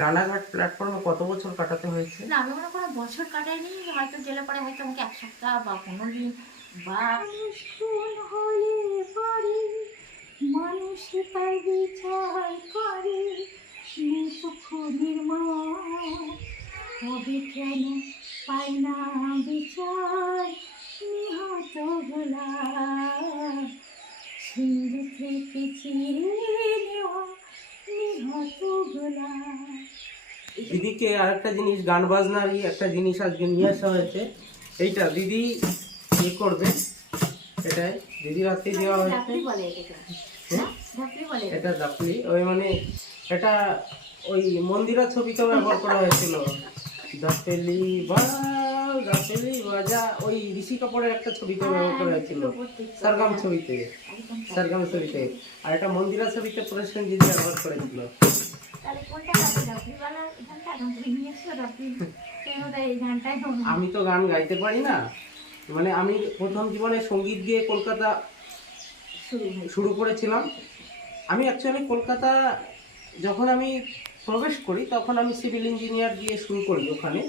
রানাঘাট প্ল্যাটফর্মে কত বছর কাটাতে হয়েছে? না, আমি মনে কোনো বছর কাটাইনি, হয়তো গেলে পরে হয়তো আমাকে ১ সপ্তাহ বা ১৫ দিন বা মানুষ খুন হলে পরে মানুষ তার বিচার করে, মৃত খুনির মা তবে কেন পায় না বিচার, নিহত গোলা সিন্ধু থেকে চিরে নেওয়া নিহত গোলা। দিদিকে আরেকটা জিনিস, গান বাজনারই একটা জিনিস আজকে নিয়ে আসা হয়েছে। এইটা দিদি ইয়ে করবে, এটাই দিদির হাতে দেওয়া হয়েছে। ডাকলি বলে এটাকে। হ্যাঁ? ডাকলি বলে। এটা দাপলি, ওই মানে এটা ওই মন্দিরা ছবিতেও ব্যবহার করা হয়েছিল। দাপেলি বা দাপেলি বাজা, ওই ঋষি কাপুরের একটা ছবিতে ব্যবহার করা হয়েছিল, সারগাম ছবিতে। সারগাম ছবিতে। আর এটা মন্দিরা ছবিতে প্রসেন দিদি ব্যবহার করেছিল। তাহলে কোনটা গাবে? ডাকলিওয়ালা গানটা তুমি নিয়ে এসো, ডাকলি কেন তাই এই গানটাই তোমরা। আমি তো গান গাইতে পারি না, মানে আমি প্রথম জীবনে সঙ্গীত দিয়ে কলকাতা শুরু করেছিলাম। আমি অ্যাকচুয়ালি কলকাতা যখন আমি প্রবেশ করি তখন আমি সিভিল ইঞ্জিনিয়ার দিয়ে শুরু করি ওখানে,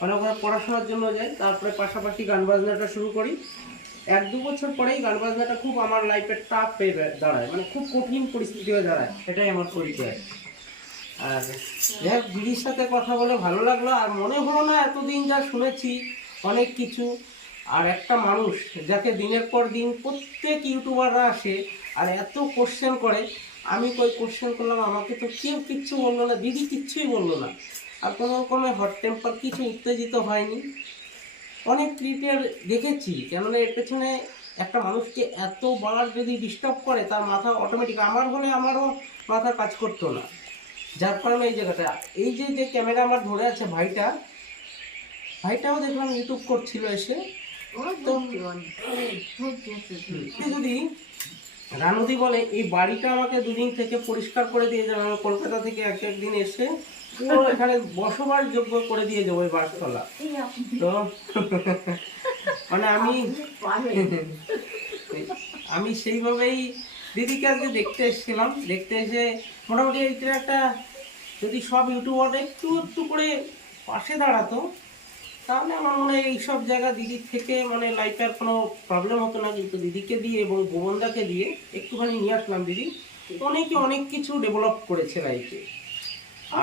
মানে ওখানে পড়াশোনার জন্য যাই, তারপরে পাশাপাশি গান বাজনাটা শুরু করি। 1-2 বছর পরেই গান বাজনাটা খুব আমার লাইফের টাফ হয়ে দাঁড়ায়, মানে খুব কঠিন পরিস্থিতি হয়ে দাঁড়ায়, এটাই আমার পরিচয়। আর যাই হোক, দিদির সাথে কথা বলে ভালো লাগলো। আর মনে হলো না এতদিন যা শুনেছি অনেক কিছু, আর একটা মানুষ যাকে দিনের পর দিন প্রত্যেক ইউটিউবাররা আসে আর এত কোশ্চেন করে, আমি কই কোশ্চেন করলাম, আমাকে তো কেউ কিচ্ছু বললো না, দিদি কিচ্ছুই বললো না। আর কোনো রকমের হট টেম্পার কিছু উত্তেজিত হয়নি। অনেক ক্রিয়েটার দেখেছি, কেননা এর পেছনে একটা মানুষকে এতবার যদি ডিস্টার্ব করে তার মাথা অটোমেটিক, আমার হলে আমারও মাথা কাজ করতো না। যার কারণে এই জায়গাটা, এই যে যে ক্যামেরা আমার ধরে আছে ভাইটাও দেখলাম ইউটিউব করছিল এসে। তো যদি রানুদি বলে এই বাড়িটা আমাকে দুদিন থেকে পরিষ্কার করে দিয়ে যাবে, আমি কলকাতা থেকে একদিন এসে পুরো এখানে বসবাস যোগ্য করে দিয়ে যাবো এই বাসতলা। তো মানে আমি সেইভাবেই দিদিকে আজকে দেখতে এসেছিলাম। দেখতে এসে মোটামুটি এইটা একটা, যদি সব ইউটিউবার একটু একটু করে পাশে দাঁড়াতো তাহলে আমার মনে হয় এইসব জায়গা দিদির থেকে মানে লাইফের কোনো প্রবলেম হতো না। কিন্তু দিদিকে দিয়ে এবং ভুবনদাকে দিয়ে একটুখানি নিয়ে আসলাম। দিদি অনেক কিছু ডেভেলপ করেছে লাইফে।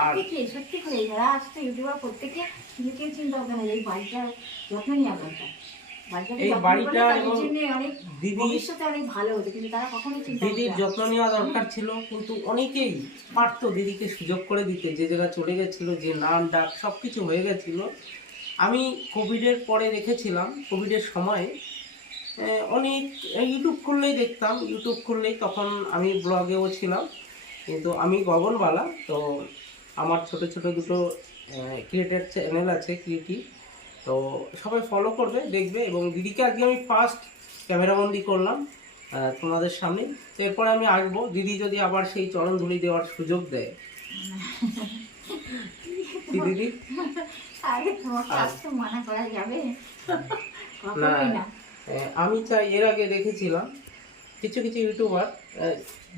আর সত্যি করে যারা আসছে ইউটিউবার প্রত্যেকে নিজেকে চিন্তা ভাবনা, এই বাড়িটার যত্ন নেওয়া দরকার। এই বাড়িটা এবং দিদির যত্ন নেওয়া দরকার ছিল, কিন্তু অনেকেই পারতো দিদিকে সুযোগ করে দিতে, যে জায়গা চলে গেছিলো, যে নাম ডাক সব কিছু হয়ে গেছিলো। আমি কোভিডের পরে দেখেছিলাম, কোভিডের সময় অনেক ইউটিউব খুললেই দেখতাম, ইউটিউব খুললেই তখন আমি ব্লগেও ছিলাম, কিন্তু আমি গগনবালা। তো আমার ছোট ছোট দুটো ক্রিয়েটার চ্যানেল আছে, ক্রিয়েটিভ, তো সবাই ফলো করবে, দেখবে। এবং দিদিকে আজকে আমি ফার্স্ট ক্যামেরাবন্দি করলাম তোমাদের সামনে। তো এরপরে আমি আসবো, দিদি যদি আবার সেই চরণ ধুলি দেওয়ার সুযোগ দেয়। কি দিদি? আমি চাই, এর আগে দেখেছিলাম কিছু কিছু ইউটিউবার,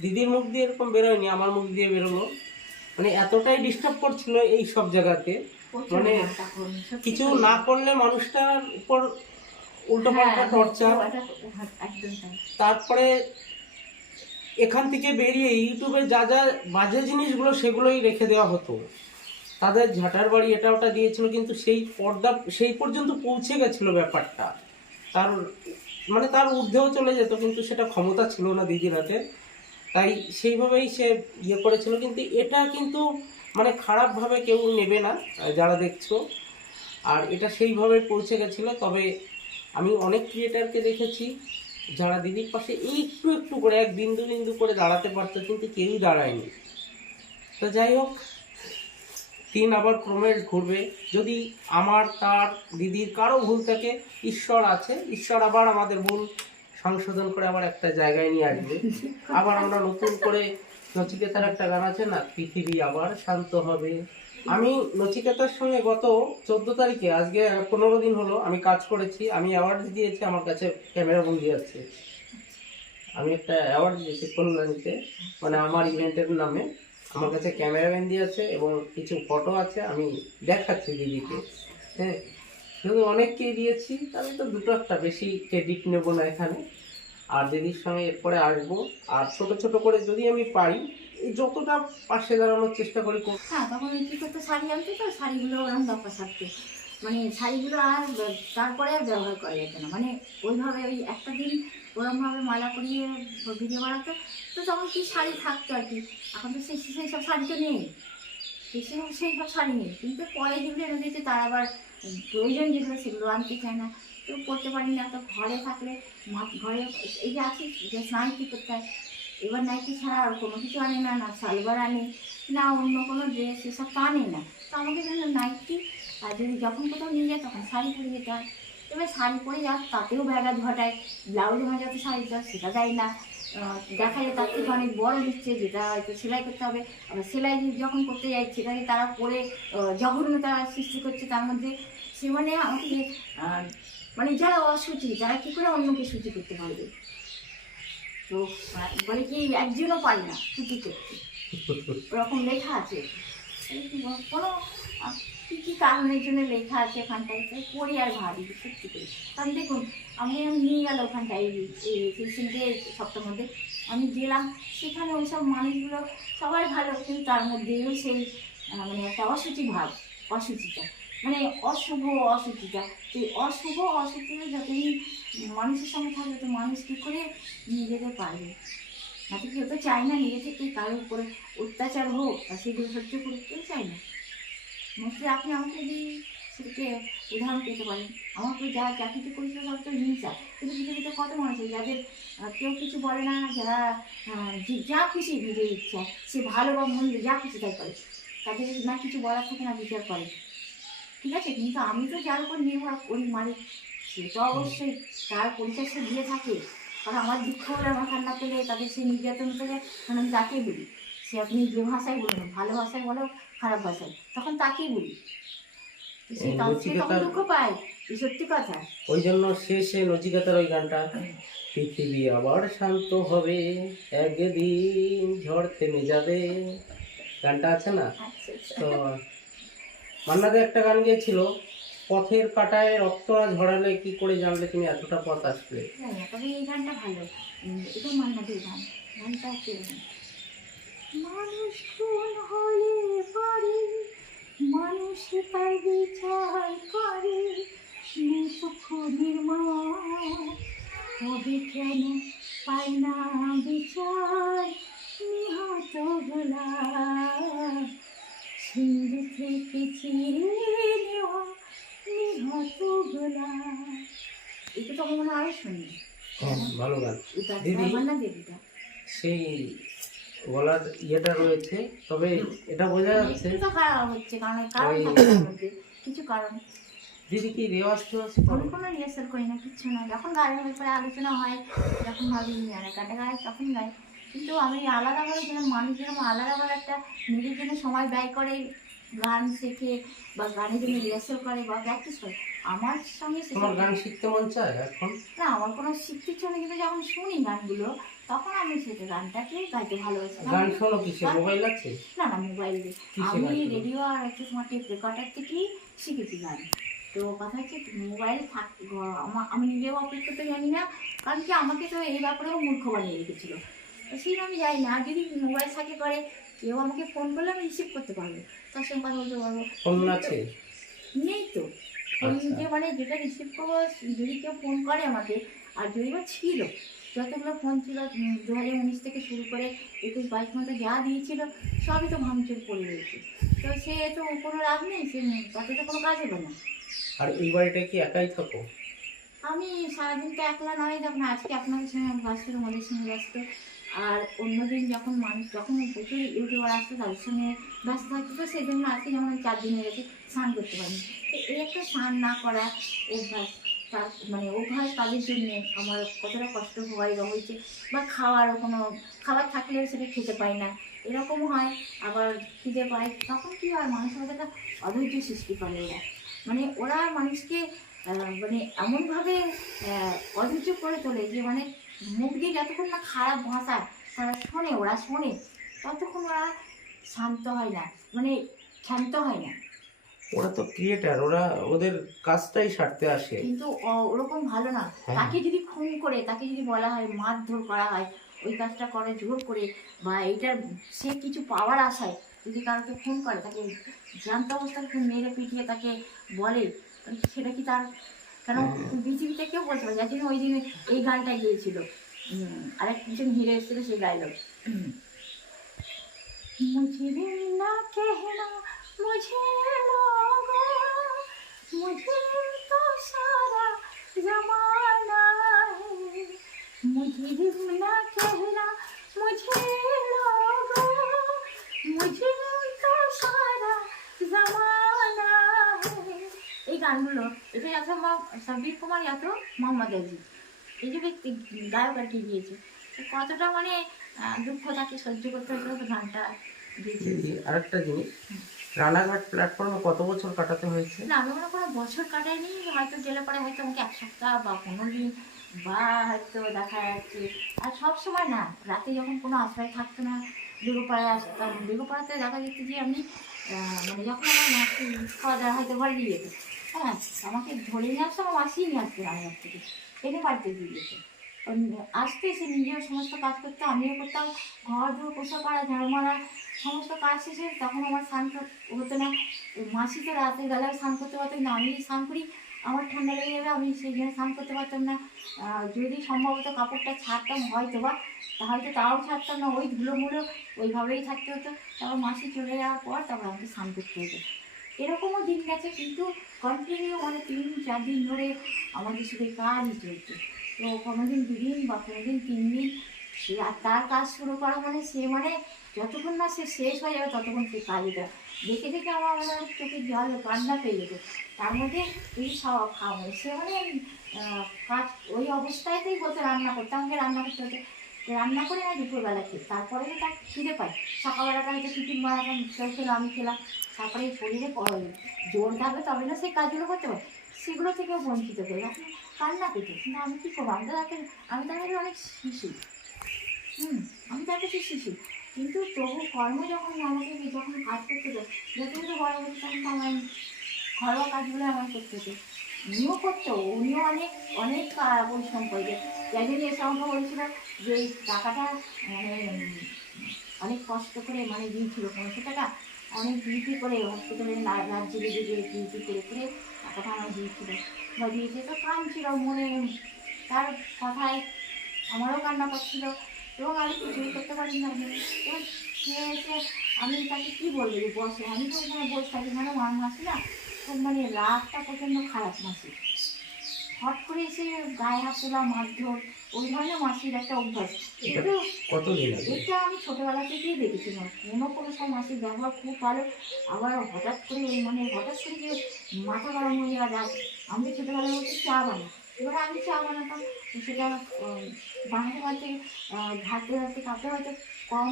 দিদির মুখ দিয়ে এরকম বেরোয়নি, আমার মুখ দিয়ে বেরোলো, মানে এতটাই ডিস্টার্ব করছিল এই সব জায়গাতে, মানে কিছু না করলে মানুষটার উপর উল্টো পাল্টা টর্চার। তারপরে এখান থেকে বেরিয়ে ইউটিউবে যা যা বাজে জিনিসগুলো সেগুলোই রেখে দেওয়া হতো। তাদের ঝাঁটার বাড়ি এটা ওটা দিয়েছিল, কিন্তু সেই পর্দা সেই পর্যন্ত পৌঁছে গেছিল ব্যাপারটা, তার মানে তার ঊর্ধ্বেও চলে যেত, কিন্তু সেটা ক্ষমতা ছিল না দিদির হাতে। তাই সেইভাবেই সে ইয়ে করেছিল। কিন্তু এটা কিন্তু মানে খারাপভাবে কেউ নেবে না যারা দেখছো, আর এটা সেইভাবে পৌঁছে গেছিলো। তবে আমি অনেক ক্রিয়েটারকে দেখেছি যারা দিদির পাশে একটু একটু করে, এক বিন্দু বিন্দু করে দাঁড়াতে পারতো, কিন্তু কেউই দাঁড়ায়নি। তো যাই হোক, দিন আবার ক্রমেশ ঘুরবে। যদি আমার, তার, দিদির কারো ভুল থাকে, ঈশ্বর আছে, ঈশ্বর আবার আমাদের ভুল সংশোধন করে আবার একটা জায়গায় নিয়ে আসবে। আবার আমরা নতুন করে, নচিকেতার একটা গান আছে না, পৃথিবী আবার শান্ত হবে। আমি নচিকেতার সঙ্গে গত 14 তারিখে, আজকে 15 দিন হলো আমি কাজ করেছি, আমি অ্যাওয়ার্ড দিয়েছি, আমার কাছে ক্যামেরা বন্দি আছে। আমি একটা অ্যাওয়ার্ড দিয়েছি কল্যাণীতে, মানে আমার ইভেন্টের নামে আমার কাছে ক্যামেরা বন্দি আছে এবং কিছু ফটো আছে, আমি দেখাচ্ছি দিদিকে। হ্যাঁ, শুধু অনেককেই দিয়েছি, আমি তো দুটো একটা, বেশি ক্রেডিট নেব না এখানে। আর দিদির সঙ্গে এরপরে আসবো, আর ছোট ছোট করে যদি আমি পারি এই যতটা পাশে দাঁড়ানোর চেষ্টা করি হ্যাঁ, তখন ওই কী করতো, শাড়ি আনতো, তো শাড়িগুলো ওরকম দফা থাকতো, মানে শাড়িগুলো আর তারপরে আর ব্যবহার করা যেত না, মানে ওইভাবে ওই একটা দিন ওরকমভাবে মালা পরিয়ে ভিডিও বানাতো। তো তখন কি শাড়ি থাকতো আর কি, এখন তো সেই সব শাড়ি তো নেই, সেই সব শাড়ি নেই, কিন্তু পরে যেগুলো এনে দিয়েছে তার আবার প্রয়োজন যেগুলো সেগুলো আনতে চায় না, তো করতে পারি না। তো ঘরে থাকলে ঘরে এই যে আছি যে নাইটি করতে হয়, এবার নাইটি ছাড়া আর কোনো কিছু আনে না, না সালোয়ার আনে না অন্য কোনো ড্রেস, এসব তো আনে না। তো আমাকে যেন নাইটি, আর যদি যখন কোথাও নিয়ে যায় তখন শাড়ি পরে যেতে হয়। এবার শাড়ি পরে যাক, তাতেও ব্যাঘাত ঘটায়, ব্লাউজ আমার যত শাড়ি দেয় সেটা দেয় না, দেখা যায় তার থেকে অনেক বড় দিচ্ছে, যেটা হয়তো সেলাই করতে হবে। আবার সেলাই যখন করতে যাই সেটাকে তারা পরে জঘন্যতা সৃষ্টি করছে তার মধ্যে। সে মানে আমাকে মানে যারা অসুচি, তারা কী করে অন্যকে সূচি করতে পারবে? তো বলে কি একজনও পারি না সূচি করতে, ওরকম লেখা আছে। কোনো কী কী কারণের জন্য লেখা আছে ওখানটায়, তাই পড়ি আর ভাবি সত্যি করে। কারণ দেখুন, আমি নিয়ে গেল ওখানটায় সিলসিলকে সপ্তাহের মধ্যে আমি গেলাম, সেখানে ওই সব মানুষগুলো সবাই ভালো, কিন্তু তার মধ্যেও সেই মানে একটা অসুচি ভাব, অসুচিতা, মানে অশুভ অসুচিতা। সেই অশুভ অসুচিতা যতদিন মানুষের সঙ্গে থাকবে, তো মানুষ কী করে নিয়ে যেতে পারবে? না তো কেউ তো চায় না নিজে থেকে কারোর উপরে অত্যাচার হোক আর সেগুলো সহ্য করুক, কেউ চায় না। মোস্টলি আপনি আমাকে যদি সেটাকে উদাহরণ পেতে পারেন, আমাকে যা কিছু করেছিল সব তো হিংসা, কিন্তু পৃথিবীতে কত মানুষ আছে যাদের কেউ কিছু বলে না, যারা যা খুশি নিজের ইচ্ছা, সে ভালো বা মন্দ যা খুশি তাই করে, তাদের না কিছু বলার থাকে না বিচার করে, ঠিক আছে। কিন্তু আমি তো যার উপর নির্ভর করি মালিক, সে তো অবশ্যই তার পরিচয় সে দিয়ে থাকে। কারণ আমার দুঃখ হলে, আমার কান্না পেলে, তাদের সেই নির্যাতন পেলে, মানে আমি তাকেই বলি। সে আপনি যে ভাষায় বলুন, ভালো ভাষায় বলো খারাপ ভাষায়, তখন তাকেই বলি। সে তখন দুঃখ পায়, এই সত্যি কথা। ওই জন্য শেষে নচিকেতার ওই গানটা, পৃথিবী আবার শান্ত হবে, একদিন ঝড় থেমে যাবে, গানটা আছে না? আচ্ছা আচ্ছা। তো মান্নাদে একটা গান গিয়েছিল, পথের কাঁটায় রক্তরা ঝরালে কি করে জানলে তুমি এতটা পথ আসবে। জানি না, তবে এই গানটা ভালো, এটা মান্নাদের গান, গানটা কে? মানুষ খুন হলে পারে, মানুষ তার বিচার করে, মৃত খুনির মা তবে কেন পায় না বিচার? নিহত গোলা সিন্ধু থেকে চিরে নেওয়া নিহত গোলা। এটা তো আমার মনে হয় আরো শুনি। হ্যাঁ, ভালো গান দিদি। মান্না দেবীটা সেই গলার ইয়েটা রয়েছে, তবে এটা বোঝা যাচ্ছে একটু তো খারাপ হচ্ছে, কারণ কারণ ওই থাকে তার মধ্যে, কিছু কারণ। দিদি কি রেওয়াজ টেওয়াজ আমি করে? কোনো রিহার্সাল করি না, কিচ্ছু না, যখন গানের ব্যাপারে আলোচনা হয় যখন ভাবি গানটা গাই তখন গাই। কিন্তু আমি আলাদাভাবে যেরকম মানুষ যেরকম আলাদাভাবে একটা নিজের জন্য সময় ব্যয় করে গান শেখে বা গানের জন্য রিহার্সাল করে বা প্র্যাকটিস করে, আমার সঙ্গে তোমার গান শিখতে মন চায় এখন? না, আমার কোনো শিখতে ইচ্ছে নেই, কিন্তু যখন শুনি গানগুলো তখন আমি সেটা গানটাকে গাইতে ভালোবাসি। গান শোনো কিসে, মোবাইল আছে? না না, মোবাইলে। কিসে আমি গান শোনো? রেডিও আর হচ্ছে তোমার টেপ রেকর্ডার থেকেই শিখেছি গান। তো কথা হচ্ছে মোবাইল আমি নিজেও অপারেট করতে জানি না, কারণ কি আমাকে তো এই ব্যাপারেও মূর্খ বানিয়ে রেখেছিল। তো সেই আমি যাই না, আর যদি মোবাইল থাকে করে কেউ আমাকে ফোন করলে আমি রিসিভ করতে পারবো, তার সঙ্গে কথা বলতে পারবো। ফোন আছে? নেই তো ফোন, যে মানে যেটা রিসিভ করবো যদি কেউ ফোন করে আমাকে, আর যদি বা ছিল যতগুলো ফোন ছিল 2019 থেকে শুরু করে 21-22 মতো যা দিয়েছিল সবই তো ভাঙচুর করে রয়েছে। তো সে তো কোনো লাভ নেই, সে তাতে তো কোনো কাজ হবে না। আর এই বাড়িটা কি একাই থাকো? আমি সারাদিন তো একলা নয়, যখন আজকে আপনাদের সঙ্গে ব্যস্ত, তোমাদের সঙ্গে ব্যস্ত, আর অন্যদিন যখন যখন প্রচুর ইউটিউবার আসতো তাদের সঙ্গে ব্যস্ত থাকতো, তো সেই জন্য আজকে যেমন 4 দিন হয়ে গেছে স্নান করতে পারিনি। তো এই একটা স্নান না করা অভ্যাস, তার মানে অভ্যাস তাদের জন্যে আমার কতটা কষ্ট হয়েছে, বা খাওয়ারও কোনো খাবার থাকলেও সেটা খেতে পাই না, এরকম হয়। আবার খিদে পায়, তখন কী হয় মানুষের মধ্যে একটা অধৈর্য সৃষ্টি করে ওরা, মানে ওরা মানুষকে মানে এমনভাবে অধৈর্য করে তোলে যে মানে মুখ দিয়ে যতক্ষণ না খারাপ ভাষা তারা ওরা শোনে ততক্ষণ ওরা শান্ত হয় না, মানে শান্ত হয় না। ওরা তো ক্রিয়েটার, ওরা ওদের কাজটাই সারতে আসে। কিন্তু ওরকম ভালো না। হ্যাঁ। তাকে যদি খুন করে, তাকে যদি বলা হয়, মারধর করা হয়, ওই কাজটা করে জোর করে, বা এইটার সে কিছু পাওয়ার আশায় যদি কাউকে খুন করে, তাকে জ্যান্ত অবস্থায় খুন মেরে পিটিয়ে তাকে বলে, সেটা কি তার, কেন পৃথিবীতে কেউ বলতে পারে? যার জন্য ওই দিন এই গানটা গিয়েছিল, আরেকজন হিরো এসেছিল, সে গাইল, मुझे दिल ना कहना मुझे लोगों, मुझे तो सारा जमाना है, मुझे दिल ना कहना मुझे लोगों, मुझे तो सारा जमाना है। এই গানগুলো, এটা এত সাব্বির কুমার, এত মোহাম্মদ আজিজ, এই যে ব্যক্তি গায়ক আর কি গিয়েছে, তো কতটা মানে দুঃখ তাকে সহ্য করতে হতো গানটা গিয়েছে। আরেকটা জিনিস, রানাঘাট প্ল্যাটফর্মে কত বছর কাটাতে হয়েছে? না, আমি মনে কোনো বছর কাটাইনি, হয়তো গেলে পরে হয়তো আমাকে এক সপ্তাহ বা 15 দিন, বা হয়তো দেখা যাচ্ছে। আর সব সময় না, রাতে যখন কোনো আশ্রয় থাকতো না, বেগুপাড়ায় আসতাম, বেগুপাড়াতে দেখা যেত যে আমি মানে যখন আমার মাসি খাওয়া দাওয়া হয়তো ঘরে দিয়ে যেত, হ্যাঁ, আমাকে ধরে নিয়ে আসতো, আমার মাসি নিয়ে আসতো রান্নাঘর থেকে, এনে বাড়িতে দিয়ে যেত। আসতে এসে নিজেও সমস্ত কাজ করতে, আমিও করতাম, ঘর ধর পোষা করা, ঝাড়ু মারা, সমস্ত কাজ শেষে তখন আমার স্নান হতো না। মাসি তো রাতে বেলায় স্নান করতে পারতাম না, আমি স্নান করি আমার ঠান্ডা লেগে যাবে, আমি সেই জন্য স্নান করতে পারতাম না। যদি সম্ভবত কাপড়টা ছাড়তাম হয়তো বা, হয়তো তাও ছাড়তাম না, ওই ধুলোমুলো ওইভাবেই থাকতে হতো। তারপর মাসি চলে যাওয়ার পর তারপর আমাকে স্নান করতে হতো। এরকমও দিন গেছে, কিন্তু কন্টিনিউ মানে 3-4 দিন ধরে আমাদের শুধু কাজই চলছে। তো কোনোদিন 2 দিন বা কোনোদিন 3 দিন, সে আর তার কাজ শুরু করা মানে সে মানে যতক্ষণ না সে শেষ হয়ে যাবে ততক্ষণ সে কাজটা দেখে দেখে আমার মানে চোখে জল কান্না পেয়ে যেত। তার মধ্যে এই সব খাওয়া সে মানে কাজ ওই অবস্থাতেই হতো, রান্না করতে আমাকে রান্না করতে হতো। রান্না করে না দুপুরবেলা খেয়ে, তারপরে তো তার খিদে পাই, সকালবেলাটা হয়তো টিফিন বানাতাম, সেও খেলো, আমি খেলাম, তারপরে শরীরে জোর থাকবে তবে না সেই কাজগুলো করতে পারে, সেগুলো থেকেও বঞ্চিত করে এখন কান্না পেতে। কিন্তু আমি কী করবো, আমি তার কাছে অনেক শিশু, আমি তার কাছে শিশু, কিন্তু তবু কর্ম যখন আমাকে যখন কাজ করতে দেয়, যত যত বড় হচ্ছে তখন তো আমার ঘরোয়া কাজগুলো আমার করতে হতো। উনিও করতো, উনিও অনেক অনেক পরিশ্রম করে। একদিন এসে আমাকে বলছিল যে এই টাকাটা মানে অনেক কষ্ট করে মানে দিয়েছিল 500 টাকা, অনেক ডিউটি করে হসপিটালে রাজ্যে লেগে গিয়ে ডিউটি করে করে টাকাটা আমার দিয়েছিল বা দিয়েছে, তো কাঁদছিল মনে, তার কথায় আমারও কান্না পাচ্ছিল, এবং আমি কিছুই করতে পারি না। এবার সে এসে আমি তাকে কী বলবো যে বসে, আমি তো ওখানে বসে থাকি, মানে আমার মাসি না খুব মানে রাগটা প্রচণ্ড খারাপ মাসি, হট করে এসে গায়ে হাত তোলা, মারধর, ওই ধরনের মাসির একটা অভ্যাস। কিন্তু কতদিন আগে? এটা আমি ছোটোবেলা থেকেই দেখেছি না, কোনো সময় মাসির ব্যবহার খুব ভালো, আবার হঠাৎ করে ওই মানে হঠাৎ করে যে মাথা গরম হয়ে যাওয়া যায়। আমি ছোটোবেলায় বলতে চা বানাই, এবার আমি চা বানাতাম, তো সেটা বানাতে বানাতে ঘাটতে ঘাটতে কাপড় হয়তো কম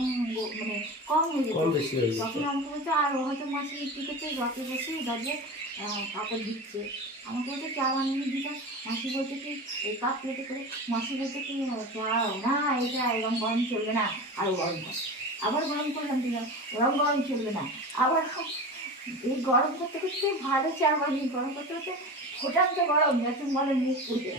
মানে কম হয়ে যেত, কম বেশি হয়ে যেত। তখন আমাকে বলতো আর হয়তো মাসি কী করছে, রকে বসে দাঁড়িয়ে কাপড় দিচ্ছে, আমাকে বলতে চা বানিয়ে দিতাম। মাসি বলতে কি এই কাপ প্লেটে করে, মাসি বলতে কি চা না, এটা এরকম গরম চলবে না, আরও গরম কর, আবার গরম করলাম দিলাম, ওরম গরম চলবে না, আবার এই গরম করতে করতে ভালো চা বানিয়ে গরম করতে করতে ফোটাম তো গরম, যাতে বলে মুখ ফুটে।